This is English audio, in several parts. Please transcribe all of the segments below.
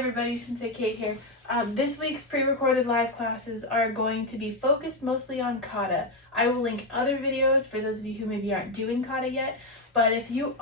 Everybody, Sensei Kate here. This week's pre-recorded live classes are going to be focused mostly on kata. I will link other videos for those of you who maybe aren't doing kata yet, but if you've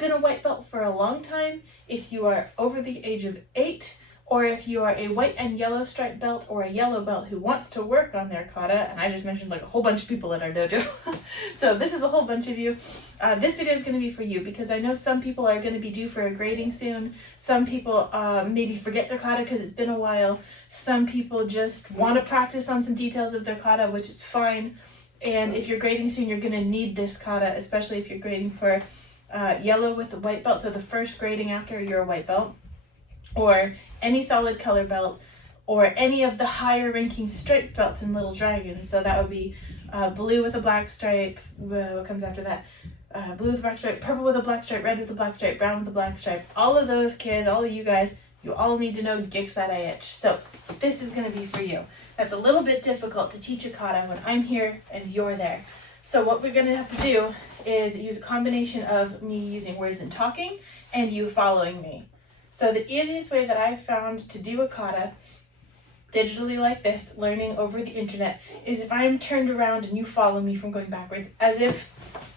been a white belt for a long time, if you are over the age of 8, or if you are a white and yellow striped belt or a yellow belt who wants to work on their kata, and I just mentioned like a whole bunch of people at our dojo, so this is a whole bunch of you. This video is going to be for you because I know some people are going to be due for a grading soon. Some people maybe forget their kata because it's been a while. Some people just want to practice on some details of their kata, which is fine. And if you're grading soon, you're going to need this kata, especially if you're grading for yellow with a white belt, so the first grading after you're a white belt, or any solid color belt, or any of the higher ranking striped belts in Little Dragon. So that would be blue with a black stripe, what comes after that? Blue with a black stripe, purple with a black stripe, red with a black stripe, brown with a black stripe. All of those kids, all of you guys, you all need to know Geksai Dai Ichi. So this is going to be for you. That's a little bit difficult to teach a kata when I'm here and you're there. So what we're going to have to do is use a combination of me using words and talking and you following me. So the easiest way that I've found to do a kata digitally like this, learning over the internet, is if I'm turned around and you follow me from going backwards, as if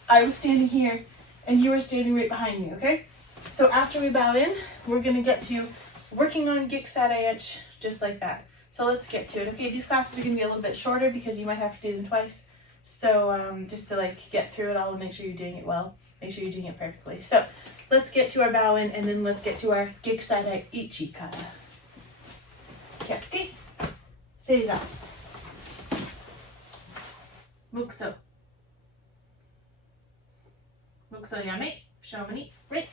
I was standing here and you were standing right behind me, okay? So after we bow in, we're going to get to working on Geksai Dai Ichi just like that. So let's get to it, okay? These classes are going to be a little bit shorter because you might have to do them twice. So just to like get through it all and make sure you're doing it well, make sure you're doing it perfectly. So let's get to our bow in and then let's get to our Geksai Dai Ichi Kata. Ketsuki, Seiza, Mukso, Mukso Yame, Shouma ni, right,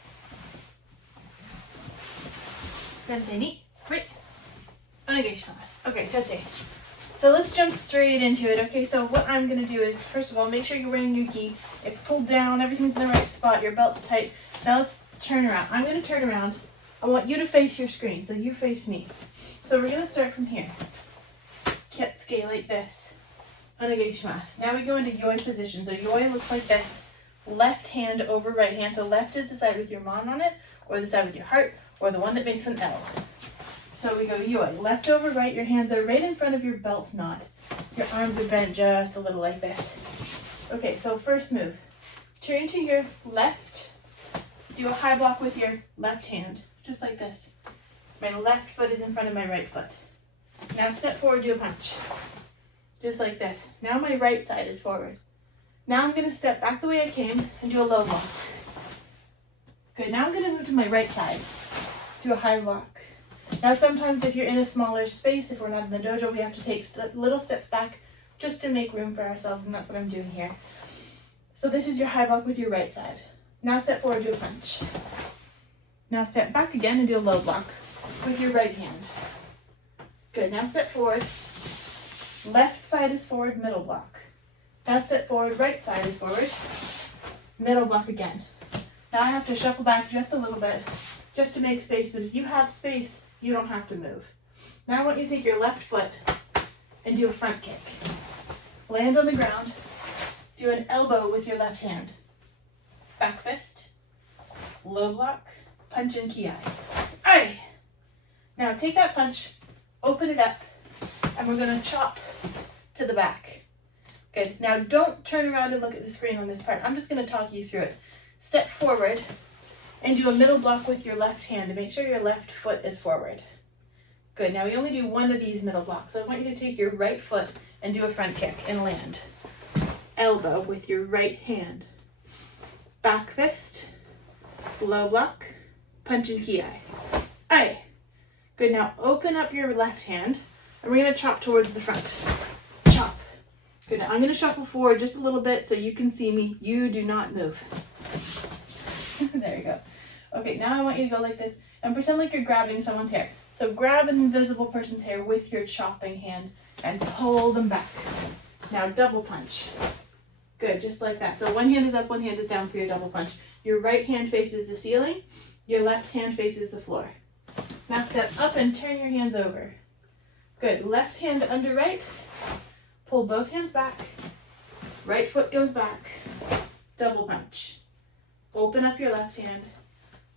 Sensei ni, right, Onegaishimasu. Okay, Tensei. So let's jump straight into it, okay? So what I'm going to do is, first of all, make sure you're wearing your gi. It's pulled down, everything's in the right spot, your belt's tight. Now let's turn around. I'm going to turn around. I want you to face your screen, so you face me. So we're going to start from here. Ketsuke like this. Onegaishimasu. Now we go into yoi position. So yoi looks like this. Left hand over right hand. So left is the side with your mon on it, or the side with your heart, or the one that makes an L. So we go yoi. Left over right, your hands are right in front of your belt knot. Your arms are bent just a little like this. Okay, so first move. Turn to your left. Do a high block with your left hand, just like this. My left foot is in front of my right foot. Now step forward, do a punch. Just like this. Now my right side is forward. Now I'm going to step back the way I came and do a low block. Good, now I'm going to move to my right side. Do a high block. Now sometimes if you're in a smaller space, if we're not in the dojo, we have to take little steps back just to make room for ourselves, and that's what I'm doing here. So this is your high block with your right side. Now step forward, do a punch. Now step back again and do a low block with your right hand. Good, now step forward. Left side is forward, middle block. Now step forward, right side is forward, middle block again. Now I have to shuffle back just a little bit just to make space, but if you have space, you don't have to move. Now I want you to take your left foot and do a front kick. Land on the ground, do an elbow with your left hand. Back fist, low block, punch and ki. Aye. Now take that punch, open it up, and we're going to chop to the back. Good. Now don't turn around and look at the screen on this part. I'm just going to talk you through it. Step forward and do a middle block with your left hand to make sure your left foot is forward. Good. Now we only do one of these middle blocks. So I want you to take your right foot and do a front kick and land. Elbow with your right hand. Back fist, low block, punch and ki. Aye. Good, now open up your left hand and we're going to chop towards the front. Chop. Good, now I'm going to shuffle forward just a little bit so you can see me. You do not move. There you go. Okay, now I want you to go like this and pretend like you're grabbing someone's hair. So grab an invisible person's hair with your chopping hand and pull them back. Now double punch. Good, just like that. So one hand is up, one hand is down for your double punch. Your right hand faces the ceiling, your left hand faces the floor. Now step up and turn your hands over. Good, left hand under right, pull both hands back, right foot goes back, double punch. Open up your left hand,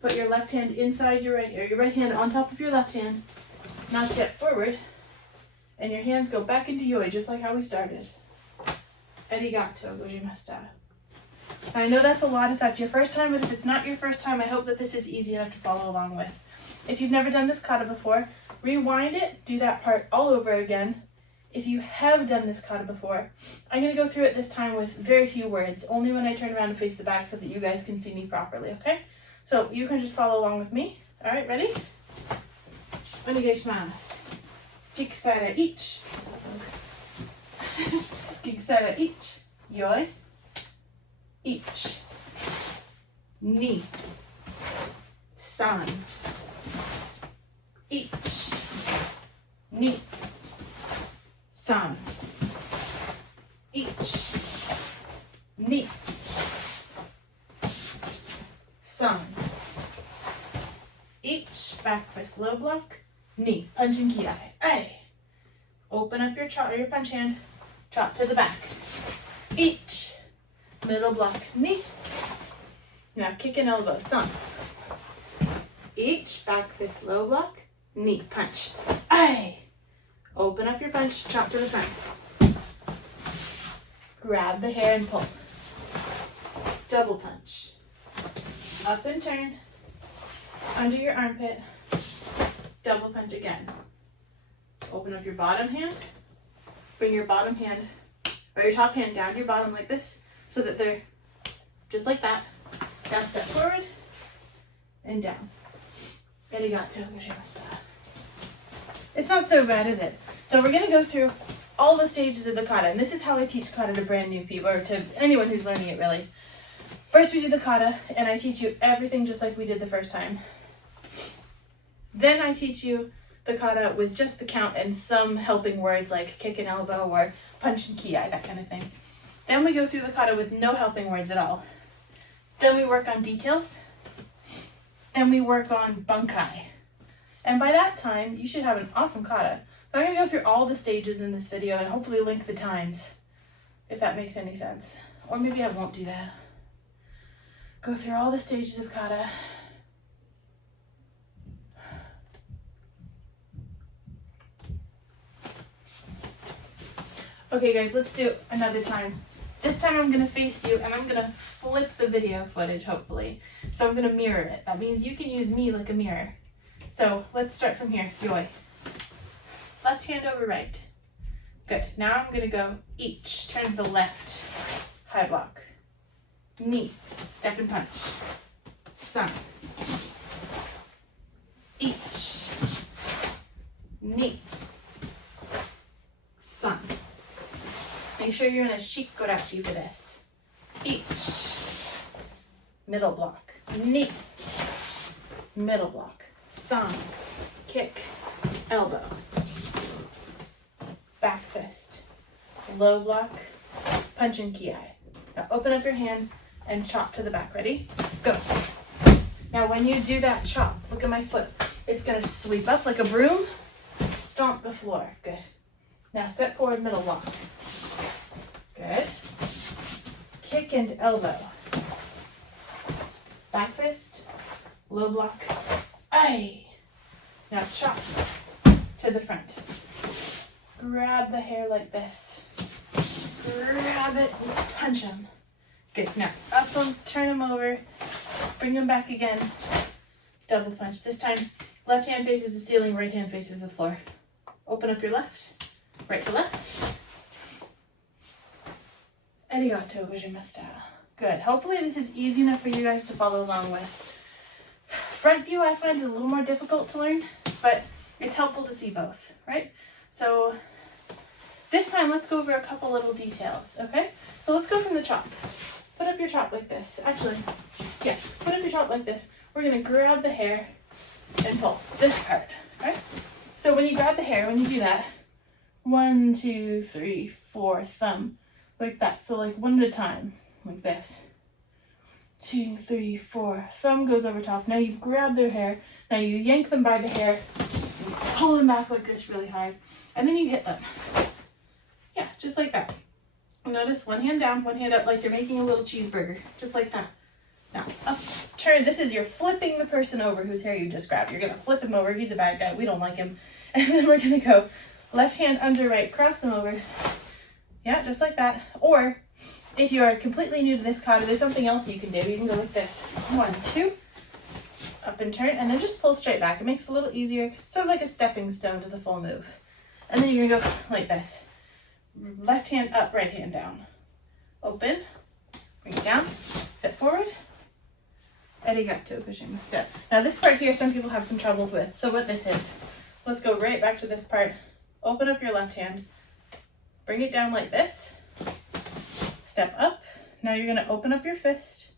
Put your left hand inside your right, or your right hand on top of your left hand. Now step forward, and your hands go back into yoi, just like how we started. Arigato gozaimashita. I know that's a lot if that's your first time, but if it's not your first time, I hope that this is easy enough to follow along with. If you've never done this kata before, rewind it, do that part all over again. If you have done this kata before, I'm going to go through it this time with very few words, only when I turn around and face the back so that you guys can see me properly, okay? So you can just follow along with me. All right, ready? Onegaishimasu. Geksai Dai Ichi. Geksai Dai Ichi. Yoi. Ich. Ni. San. Ich. Ni. San. Ich. Ni. San. Ich. Back twist, low block. Ni. Punch and kiai. Ai. Open up your chop or your punch hand. Chop to the back. Ich. Middle block. Ni. Now kick an elbow. San. Ich. Back fist, low block. Ni. Punch. Ai. Open up your punch. Chop to the front. Grab the hair and pull. Double punch. Up and turn. Under your armpit. Double punch again. Open up your bottom hand. Bring your bottom hand, or your top hand down to your bottom like this, so that they're just like that. Now step forward and down. Arigato gozaimashita. It's not so bad, is it? So we're going to go through all the stages of the kata, and this is how I teach kata to brand new people, or to anyone who's learning it really. First we do the kata, and I teach you everything just like we did the first time. Then I teach you the kata with just the count and some helping words like kick and elbow or punch and kiai, that kind of thing. Then we go through the kata with no helping words at all. Then we work on details. Then we work on bunkai. And by that time, you should have an awesome kata. So I'm going to go through all the stages in this video and hopefully link the times, if that makes any sense. Or maybe I won't do that. Go through all the stages of kata. Okay guys, let's do another time. This time I'm going to face you and I'm going to flip the video footage, hopefully. So I'm going to mirror it. That means you can use me like a mirror. So let's start from here. Yoi. Left hand over right. Good. Now I'm going to go each. Turn to the left. High block. Ni. Step and punch. San. Each. Ni. San. Make sure you're in a shikorachi for this. Each. Middle block. Ni. Middle block. San. Kick. Elbow. Back fist. Low block. Punch and kiai. Now open up your hand and chop to the back. Ready? Go. Now when you do that chop, look at my foot. It's going to sweep up like a broom. Stomp the floor. Good. Now step forward, middle block. Good. Kick and elbow. Back fist. Low block. Aye. Now chop to the front. Grab the hair like this. Grab it and punch them. Good. Now up them, turn them over, bring them back again. Double punch. This time, left hand faces the ceiling, right hand faces the floor. Open up your left, right to left. Arigato gozaimashita. Good. Hopefully this is easy enough for you guys to follow along with. Front view I find is a little more difficult to learn, but it's helpful to see both, right? So this time let's go over a couple little details, okay? So let's go from the chop. Put up your chop like this. Actually, yeah, put up your chop like this. We're gonna grab the hair and pull this part, right? So when you grab the hair, when you do that, 1, 2, 3, 4, thumb, like that. So like one at a time, like this. 2, 3, 4, thumb goes over top. Now you've grabbed their hair. Now you yank them by the hair, you pull them back like this really hard, and then you hit them. Yeah, just like that. Notice one hand down, one hand up, like you're making a little cheeseburger, just like that. Now up, turn, this is you're flipping the person over whose hair you just grabbed. You're gonna flip him over, he's a bad guy, we don't like him. And then we're gonna go left hand under right, cross him over. Yeah, just like that. Or if you are completely new to this kata, there's something else you can do. You can go like this. 1, 2, up and turn, and then just pull straight back. It makes it a little easier, sort of like a stepping stone to the full move. And then you're gonna go like this. Left hand up, right hand down. Open, bring it down, step forward, arigato, pushing the step. Now this part here, some people have some troubles with. So what this is, let's go right back to this part. Open up your left hand, bring it down like this, step up. Now you're gonna open up your fist,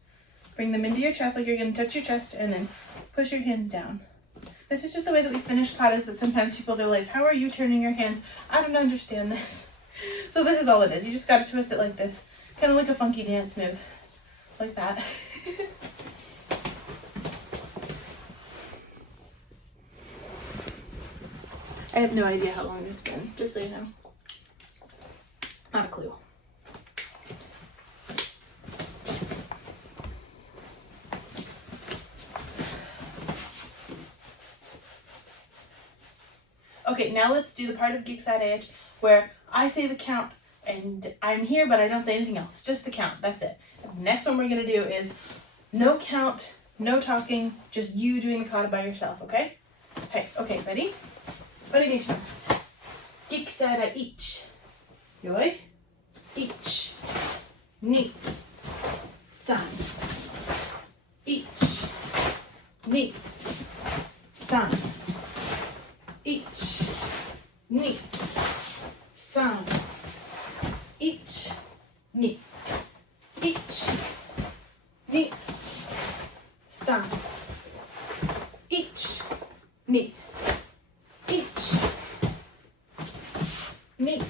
bring them into your chest like you're gonna touch your chest, and then push your hands down. This is just the way that we finish katas, but sometimes people are like, how are you turning your hands? I don't understand this. So this is all it is. You just gotta twist it like this. Kind of like a funky dance move. Like that. I have no idea how long it's been, just so you know. Not a clue. Okay, now let's do the part of Geksai Dai Ichi where I say the count and I'm here, but I don't say anything else. Just the count. That's it. The next one we're going to do is no count, no talking, just you doing the kata by yourself, okay? Okay, ready? Onegaishimasu. Geksai Dai Ichi. Yoi. Ich. Ni. San. Ich. Ni. San. Ich. Ni. San. Ich. Ni. Ich. Ni. San. Ich. Ni. Ich. Ni.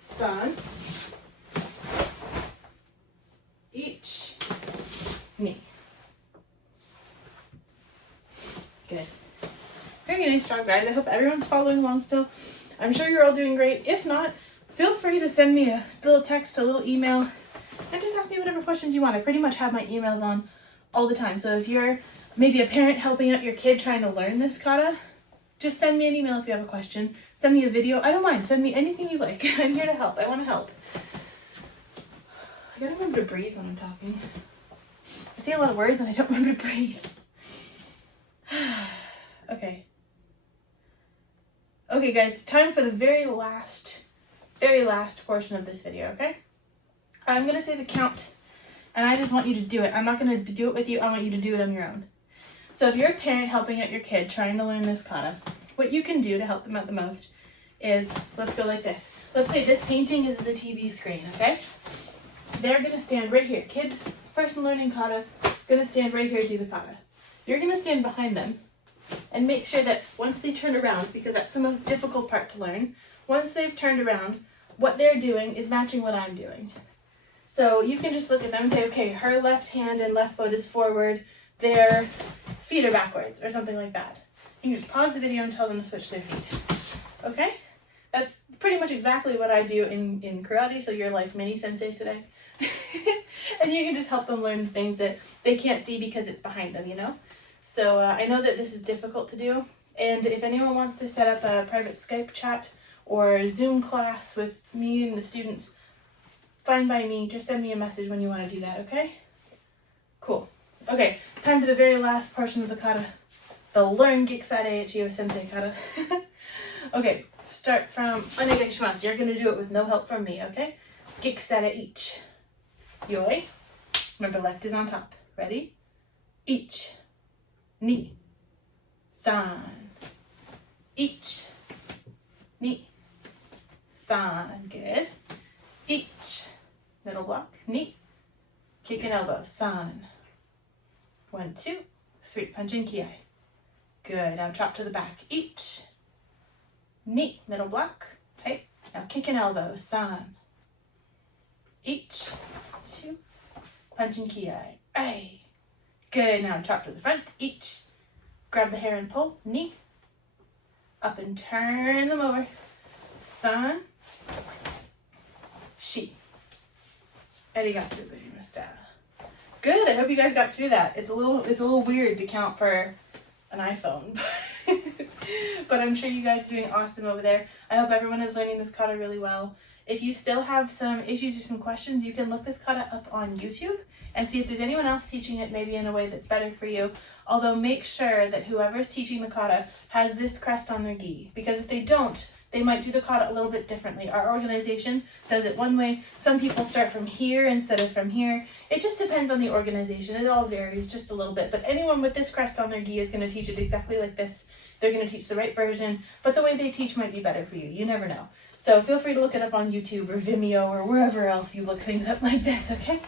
San. Ich. Ni. Good. Very nice job, guys. I hope everyone's following along still. I'm sure you're all doing great. If not, feel free to send me a little text, a little email, and just ask me whatever questions you want. I pretty much have my emails on all the time. So if you're maybe a parent helping out your kid trying to learn this kata, just send me an email if you have a question. Send me a video. I don't mind. Send me anything you like. I'm here to help. I want to help. I gotta remember to breathe when I'm talking. I say a lot of words and I don't remember to breathe. Okay. Okay, guys, time for the very last portion of this video, okay? I'm going to say the count, and I just want you to do it. I'm not going to do it with you. I want you to do it on your own. So if you're a parent helping out your kid trying to learn this kata, what you can do to help them out the most is, let's go like this. Let's say this painting is the TV screen, okay? They're going to stand right here. Person learning kata, going to stand right here to do the kata. You're going to stand behind them and make sure that once they turn around, because that's the most difficult part to learn, once they've turned around, what they're doing is matching what I'm doing. So you can just look at them and say, okay, her left hand and left foot is forward, their feet are backwards, or something like that. You can just pause the video and tell them to switch their feet. Okay? That's pretty much exactly what I do in karate, so you're like mini sensei today. And you can just help them learn things that they can't see because it's behind them, you know? So I know that this is difficult to do, and if anyone wants to set up a private Skype chat or Zoom class with me and the students, fine by me. Just send me a message when you want to do that, okay? Cool. Okay, time for the very last portion of the kata, the Learn Geksai Dai Ichi with Sensei kata. Okay, start from onegaishimasu. You're going to do it with no help from me, okay? Geksai Dai Ichi. Yoi. Remember, left is on top. Ready? Ich. Ni. San. Ich. Ni. San. Good. Ich. Middle block. Ni. Kick an elbow. San. 1, 2, 3. Punch in kiai. Good. Now chop to the back. Ich. Ni. Middle block. Okay. Now kick an elbow. San. Ich. 2. Punch in kiai. Ai. Good. Now chop to the front. Ich. Grab the hair and pull. Ni. Up and turn them over. San. Shi. Arigato gozaimashita. Good. I hope you guys got through that. It's a little weird to count for an iPhone. But I'm sure you guys are doing awesome over there. I hope everyone is learning this kata really well. If you still have some issues or some questions, you can look this kata up on YouTube and see if there's anyone else teaching it maybe in a way that's better for you. Although make sure that whoever's teaching the kata has this crest on their gi, because if they don't, they might do the kata a little bit differently. Our organization does it one way. Some people start from here instead of from here. It just depends on the organization. It all varies just a little bit. But anyone with this crest on their gi is going to teach it exactly like this. They're going to teach the right version, but the way they teach might be better for you. You never know. So feel free to look it up on YouTube or Vimeo or wherever else you look things up like this, okay?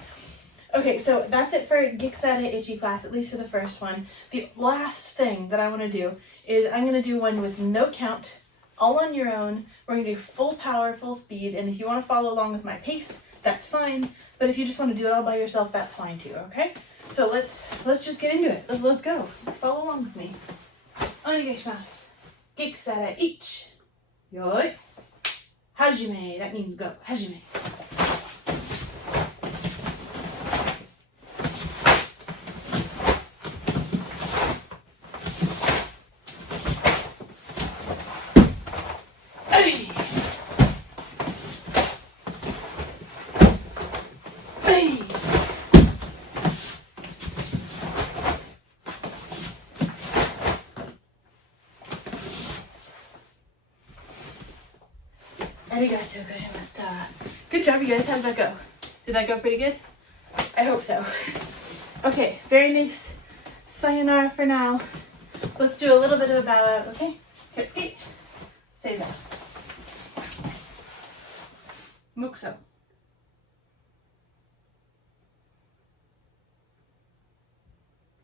Okay, so that's it for Geksai Dai Ichi class, at least for the first one. The last thing that I want to do is I'm going to do one with no count, all on your own. We're going to do full power, full speed, and if you want to follow along with my pace, that's fine. But if you just want to do it all by yourself, that's fine too, okay? So let's just get into it. Let's go. Follow along with me. Onegaishimasu. Geksai Dai Ichi. Yoi. Hajime. That means go. Hajime. Arigatou gozaimashita. Good job, you guys. How did that go? Did that go pretty good? I hope so. Okay, very nice. Sayonara for now. Let's do a little bit of a bow out, okay? Kitsuki. Seiza. Mukso.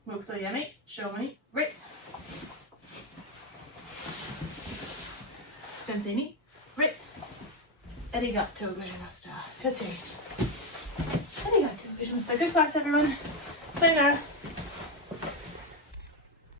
Mukso yami. Shomani. Right. Sensei ni. Right. Arigatou gozaimashita. Tatsui. Arigatou gozaimashita. Good class, everyone. Sayonara.